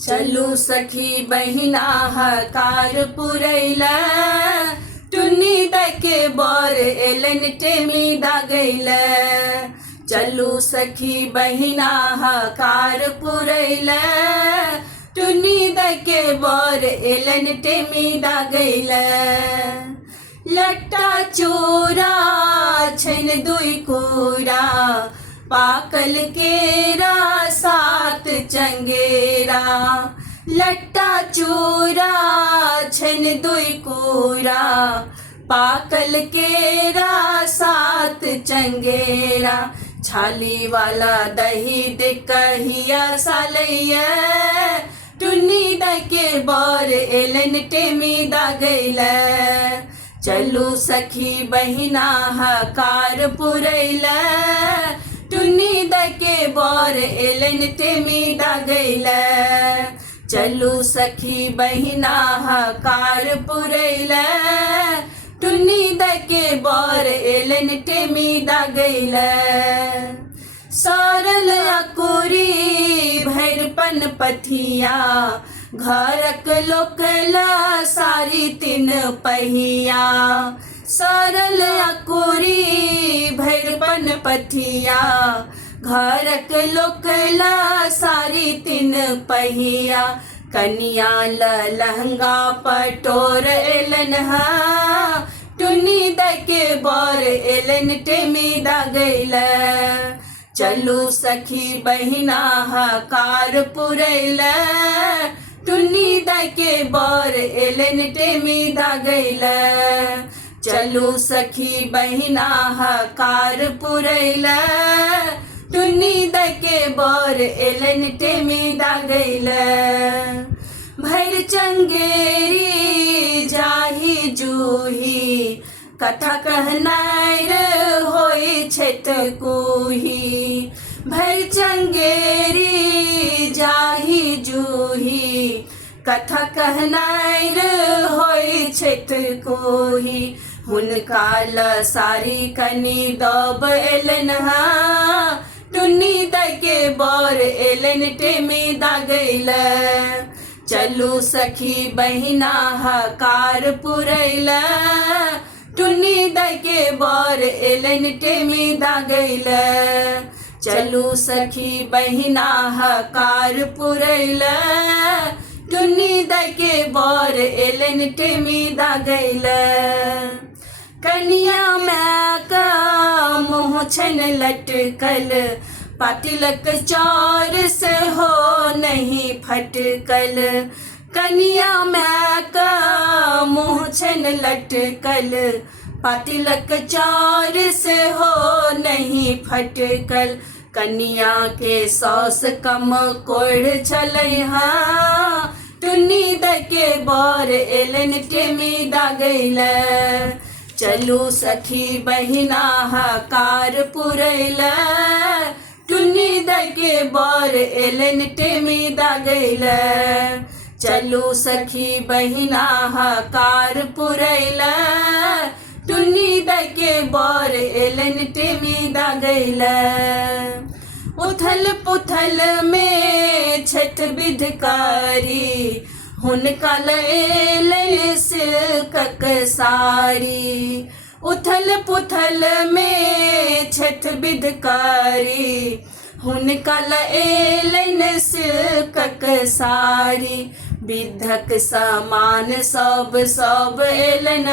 चलू सखी बहिना हकार पुरैला टुन्नी दके बर एलन टेमी दागैला। चलू सखी बहिना हकार पुरैला टुन्नी दके बर एलन टेमी दागैला। लट्टा चोरा छैन दुई कोरा पाकल केरा सात चंगेरा। लट्टा चोरा छैन दुई कोरा पाकल केरा सात चंगेरा। छाली वाला दही दे कहिया सालैया टुन्नी दके बर एलन टेमी दागैला। चलू सखी बहिना हकार पुरैला टुन्नी दके बर एलन टेमी दागैला। चलू सखी बहिना हकार पुरैला टुन्नी दके बर एलन टेमी दागैला। सरल अकुरी भैरपन पथिया घरक लोकला सारी तीन पहिया। सरल अकुरी भैरपन पथिया घरक लोकला सारी तीन पहिया। कनिया लहंगा पटोर एलन टुन्नी दके बर एलन टेमी दागैला। चलू सखी बहिना हकार पुरैला टुन्नी दके बर एलन टेमी दागैला। चलू सखी बहिना हकार पुरैला टुन्नी दके बर एलन टेमी दागैला। भैर चंगेरी जाही जूही कथा कहनार होई छेत कुही। भैर चंगेरी जाही जूही कथा कहनार होई छेत कुही। हुनका सारी कनी दब एलन टुन्नी दके बर एलन टेमी दागैला। चलू सखी बहिना हकार पुरैला टुन्नी दके बर एलन टेमी दागैला। चलू सखी बहिना हकार पुरैला टुन्नी दके बर एलन टेमी दागैला। कनिया मैका मुँह छैन लटकल पातिलक चौर से हो नहीं फटकल। कनिया मैका मुँह छैन लटकल पातिलक चौर से हो नहीं फटकल। कनिया के सौस कम कोढ़ छलै टुन्नी दके बर एलन टेमी दागैला। चलू सखी बहिना हकार पुरैला टुन्नी दके बर एलन टेमी दागैला। चलू सखी बहिना हकार पुरैला टुन्नी दके बर एलन टेमी दागैला। उथल पुथल में छठ विधकारी हुनका एलन सिल्कक साड़ी। उथल पुथल में छठ विधकारी हुनका एलन सिल्कक साड़ी। विधक सामान सब एलन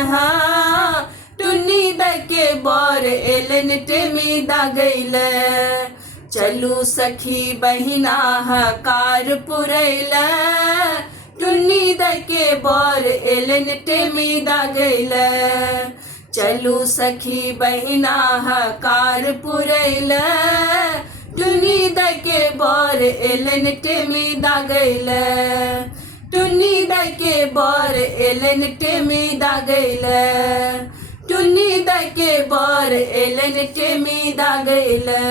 टुन्नी दके बर एलन टेमी दागैला। चलू सखी बहिना हकार पुरैला टुन्नी दके बर एलन टेमी दागैला। चलू सखी बहिना हकार पुरैला टुन्नी दके बर एलन टेमी दागैला। टुन्नी दके बर एलन टेमी दागैला। टुन्नी दके बर एलन टेमी दागैला।